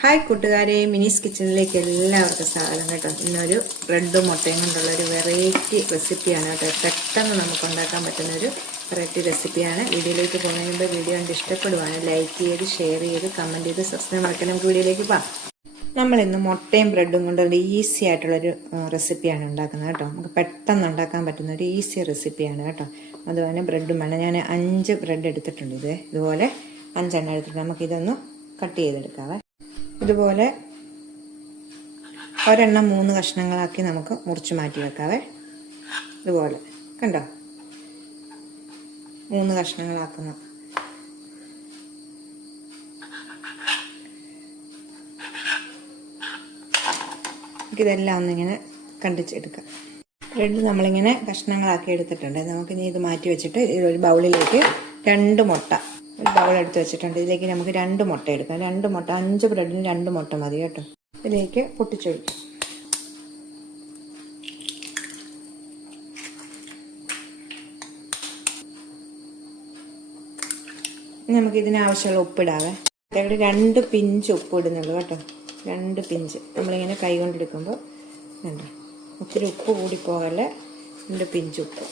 Hi കൂട്ടുകാരെ, മിനീസ് കിച്ചണിലേക്ക് എല്ലാവർക്കും സ്വാഗതം കേട്ടോ. ഇന്നൊരു ബ്രെഡും മുട്ടയും കൊണ്ടുള്ള ഒരു വെറൈറ്റി റെസിപ്പിയാണ് കേട്ടോ. പെട്ടെന്ന് നമുക്ക് ഉണ്ടാക്കാൻ പറ്റുന്ന ഒരു വെറൈറ്റി റെസിപ്പിയാണ്. വീഡിയോയിലേക്ക് പോകുന്നതിന് മുമ്പ് വീഡിയോ കണ്ട് ഇഷ്ടപ്പെടുവാണ് ലൈക്ക് ചെയ്ത്, ഷെയർ ചെയ്ത്, കമൻറ്റ് ചെയ്ത്, സബ്സ്ക്രൈബ് ആക്കാൻ നമുക്ക് വീഡിയോയിലേക്ക് പോകാം. നമ്മളിന്ന് മുട്ടയും ബ്രെഡും കൊണ്ടുള്ള ഈസി ആയിട്ടുള്ളൊരു റെസിപ്പിയാണ് ഉണ്ടാക്കുന്നത് കേട്ടോ. നമുക്ക് പെട്ടെന്ന് ഉണ്ടാക്കാൻ പറ്റുന്ന ഒരു ഈസി റെസിപ്പിയാണ് കേട്ടോ. അതുപോലെ ബ്രെഡും വേണം. ഞാൻ 5 ബ്രെഡ് എടുത്തിട്ടുണ്ട്. ഇതുപോലെ 5 എണ്ണം എടുത്തിട്ടുണ്ട്. നമുക്കിതൊന്ന് കട്ട് ചെയ്തെടുക്കാവേ. ഇതുപോലെ ഒരെണ്ണം 3 കഷ്ണങ്ങളാക്കി നമുക്ക് മുറിച്ച് മാറ്റി വെക്കാവേ. ഇതുപോലെ കണ്ടോ, 3 കഷ്ണങ്ങളാക്കുന്നു. ഇതെല്ലാം ഒന്നിങ്ങനെ കണ്ടിച്ചെടുക്കാം. ബ്രെഡ് നമ്മളിങ്ങനെ കഷ്ണങ്ങളാക്കി എടുത്തിട്ടുണ്ട്. നമുക്കിനി ഇത് മാറ്റി വെച്ചിട്ട് ഒരു ബൗളിലേക്ക് 2 മുട്ട, ഒരു ബൗൾ എടുത്ത് വെച്ചിട്ടുണ്ട്. ഇതിലേക്ക് നമുക്ക് 2 മുട്ട എടുക്കാം. 2 മുട്ട, 5 ബ്രെഡിന് 2 മുട്ട മതി കേട്ടോ. ഇതിലേക്ക് പൊട്ടിച്ചൊഴിക്കും. നമുക്ക് ഇതിനാവശ്യമുള്ള ഉപ്പിടാവേ. ഇവിടെ 2 പിഞ്ച് ഉപ്പ് ഇടുന്നുള്ളൂ കേട്ടോ. 2 പിഞ്ച്. നമ്മളിങ്ങനെ കൈ കൊണ്ടെടുക്കുമ്പോൾ വേണ്ട, ഒത്തിരി ഉപ്പ് കൂടിപ്പോകല്ലേ. 2 പിഞ്ച് ഉപ്പ്.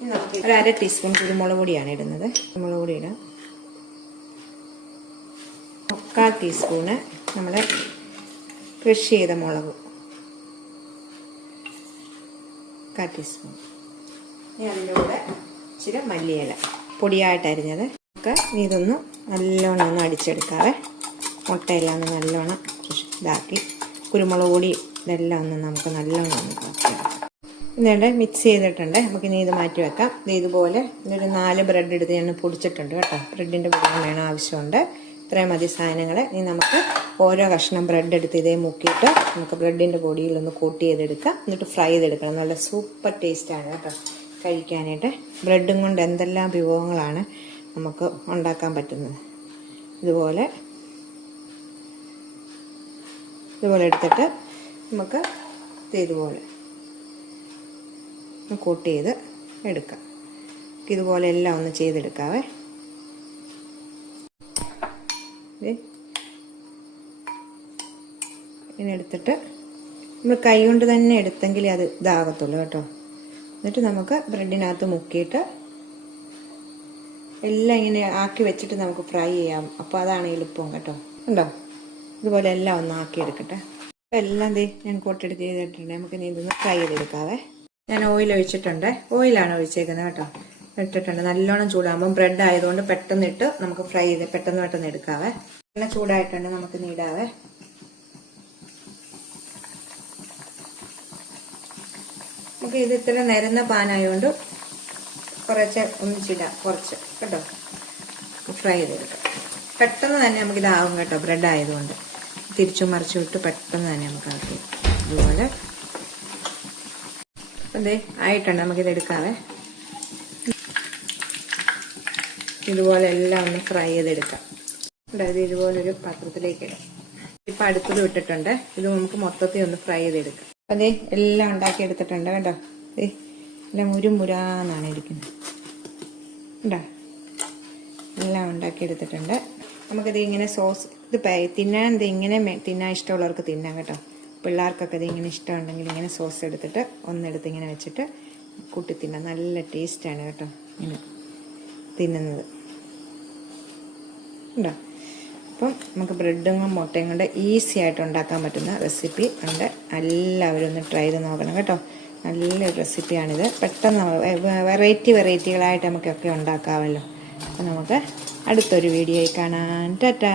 ഒരു 1/2 ടീസ്പൂൺ കുരുമുളക് പൊടിയാണ് ഇടുന്നത്. കുരുമുളക് പൊടി ഇടാം. 1/4 ടീസ്പൂണ് നമ്മുടെ ക്രഷ് ചെയ്ത മുളക്, 1/4 ടീസ്പൂൺ. ഇനി അതിൻ്റെ കൂടെ ഇച്ചിരി മല്ലിയില പൊടിയായിട്ട് അരിഞ്ഞത്. നമുക്ക് ഇതൊന്ന് നല്ലോണം ഒന്ന് അടിച്ചെടുക്കാവേ. മുട്ടയെല്ലാം ഒന്ന് നല്ലോണം ഇതാക്കി, കുരുമുളക് പൊടി ഇതെല്ലാം ഒന്ന് നമുക്ക് നല്ലോണം ഒന്ന് ഇതാക്കിയാൽ എന്നിട്ട് മിക്സ് ചെയ്തിട്ടുണ്ട്. നമുക്കിനി ഇത് മാറ്റി വെക്കാം. ഇതുപോലെ ഒരു 4 ബ്രെഡ് എടുത്ത് ഞാൻ പൊടിച്ചിട്ടുണ്ട് കേട്ടോ. ബ്രെഡിൻ്റെ പൊടി വേണം, ആവശ്യമുണ്ട്. ഇത്രയും മതി സാധനങ്ങൾ. ഇനി നമുക്ക് ഓരോ കഷ്ണം ബ്രെഡ് എടുത്ത് ഇതേ മുക്കിയിട്ട് നമുക്ക് ബ്രെഡിൻ്റെ പൊടിയിലൊന്ന് കോട്ട് ചെയ്തെടുക്കാം. എന്നിട്ട് ഫ്രൈ ചെയ്തെടുക്കണം. നല്ല സൂപ്പർ ടേസ്റ്റാണ് കേട്ടോ കഴിക്കാനായിട്ട്. ബ്രെഡും കൊണ്ട് എന്തെല്ലാം വിഭവങ്ങളാണ് നമുക്ക് ഉണ്ടാക്കാൻ പറ്റുന്നത്. ഇതുപോലെ എടുത്തിട്ട് നമുക്ക് ഇതുപോലെ കോട്ട് ചെയ്ത് എടുക്കാം. ഇതുപോലെ എല്ലാം ഒന്ന് ചെയ്തെടുക്കാവേ. ഇങ്ങനെ എടുത്തിട്ട് നമ്മൾ കൈ കൊണ്ട് തന്നെ എടുത്തെങ്കിലേ അത് ഇതാകത്തുള്ളൂ കേട്ടോ. എന്നിട്ട് നമുക്ക് ബ്രെഡിനകത്ത് മുക്കിയിട്ട് എല്ലാം ഇങ്ങനെ ആക്കി വെച്ചിട്ട് നമുക്ക് ഫ്രൈ ചെയ്യാം. അപ്പോൾ അതാണ് എളുപ്പം കേട്ടോ. ഉണ്ടോ? ഇതുപോലെ എല്ലാം ഒന്ന് ആക്കി എടുക്കട്ടെ. എല്ലാം ഞാൻ കോട്ടെടുത്ത് ചെയ്തിട്ടുണ്ട്. നമുക്ക് ഇനി ഇതൊന്ന് ഫ്രൈ ചെയ്തെടുക്കാവേ. ഞാൻ ഓയിൽ ഒഴിച്ചിട്ടുണ്ട്. ഓയിലാണ് ഒഴിച്ചേക്കുന്നത് കേട്ടോ. ഇട്ടിട്ടുണ്ട്. നല്ലോണം ചൂടാകുമ്പം ബ്രെഡ് ആയതുകൊണ്ട് പെട്ടെന്ന് ഇട്ട് നമുക്ക് ഫ്രൈ ചെയ്ത് പെട്ടെന്ന് എടുക്കാവേ. എണ്ണ ചൂടായിട്ടുണ്ട്. നമുക്ക് നീടാവേ. നമുക്ക് ഇത് ഇത്ര നിരന്ന പാനായതുകൊണ്ട് കുറച്ച് ഒന്നിച്ചിടാം, കുറച്ച് കേട്ടോ. ഫ്രൈ ചെയ്തെടുക്കാം. പെട്ടെന്ന് തന്നെ നമുക്കിതാവും കേട്ടോ. ബ്രെഡ് ആയതുകൊണ്ട് തിരിച്ചും മറിച്ചും ഇട്ട് പെട്ടെന്ന് തന്നെ നമുക്ക് ആക്കി. അതുപോലെ അതെ ആയിട്ടുണ്ട്. നമുക്കിത് എടുക്കാവേ. ഇതുപോലെ എല്ലാം ഒന്ന് ഫ്രൈ ചെയ്തെടുക്കാം. അതായത് ഇതുപോലൊരു പാത്രത്തിലേക്ക് ഇടാം. ഇപ്പം അടുത്തത് ഇട്ടിട്ടുണ്ട്. ഇത് നമുക്ക് മൊത്തത്തിൽ ഒന്ന് ഫ്രൈ ചെയ്തെടുക്കാം. അതെ എല്ലാം ഉണ്ടാക്കി എടുത്തിട്ടുണ്ട് കേട്ടോ. എല്ലാം മുരാന്നാണ് ഇരിക്കുന്നത് കേട്ടോ. എല്ലാം ഉണ്ടാക്കി എടുത്തിട്ടുണ്ട്. നമുക്കിത് ഇങ്ങനെ സോസ് ഇത് തിന്നാൻ ഇങ്ങനെ തിന്നാൻ ഇഷ്ടമുള്ളവർക്ക് തിന്നാം കേട്ടോ. പിള്ളേർക്കൊക്കെ ഇത് ഇങ്ങനെ ഇഷ്ടമുണ്ടെങ്കിൽ ഇങ്ങനെ സോസ് എടുത്തിട്ട് ഒന്നെടുത്ത് ഇങ്ങനെ വെച്ചിട്ട് കൂട്ടി തിന്നാം. നല്ല ടേസ്റ്റാണ് കേട്ടോ ഇങ്ങനെ തിന്നുന്നത് ഉണ്ടോ. അപ്പം നമുക്ക് ബ്രെഡും മുട്ടയും കൊണ്ട് ഈസി ആയിട്ട് ഉണ്ടാക്കാൻ പറ്റുന്ന റെസിപ്പി ഉണ്ട്. എല്ലാവരും ഒന്ന് ട്രൈ ചെയ്ത് നോക്കണം കേട്ടോ. നല്ലൊരു റെസിപ്പിയാണിത്. പെട്ടെന്ന് വെറൈറ്റികളായിട്ട് നമുക്കൊക്കെ ഉണ്ടാക്കാമല്ലോ. അപ്പം നമുക്ക് അടുത്തൊരു വീഡിയോയിൽ കാണാം. ടാറ്റാ.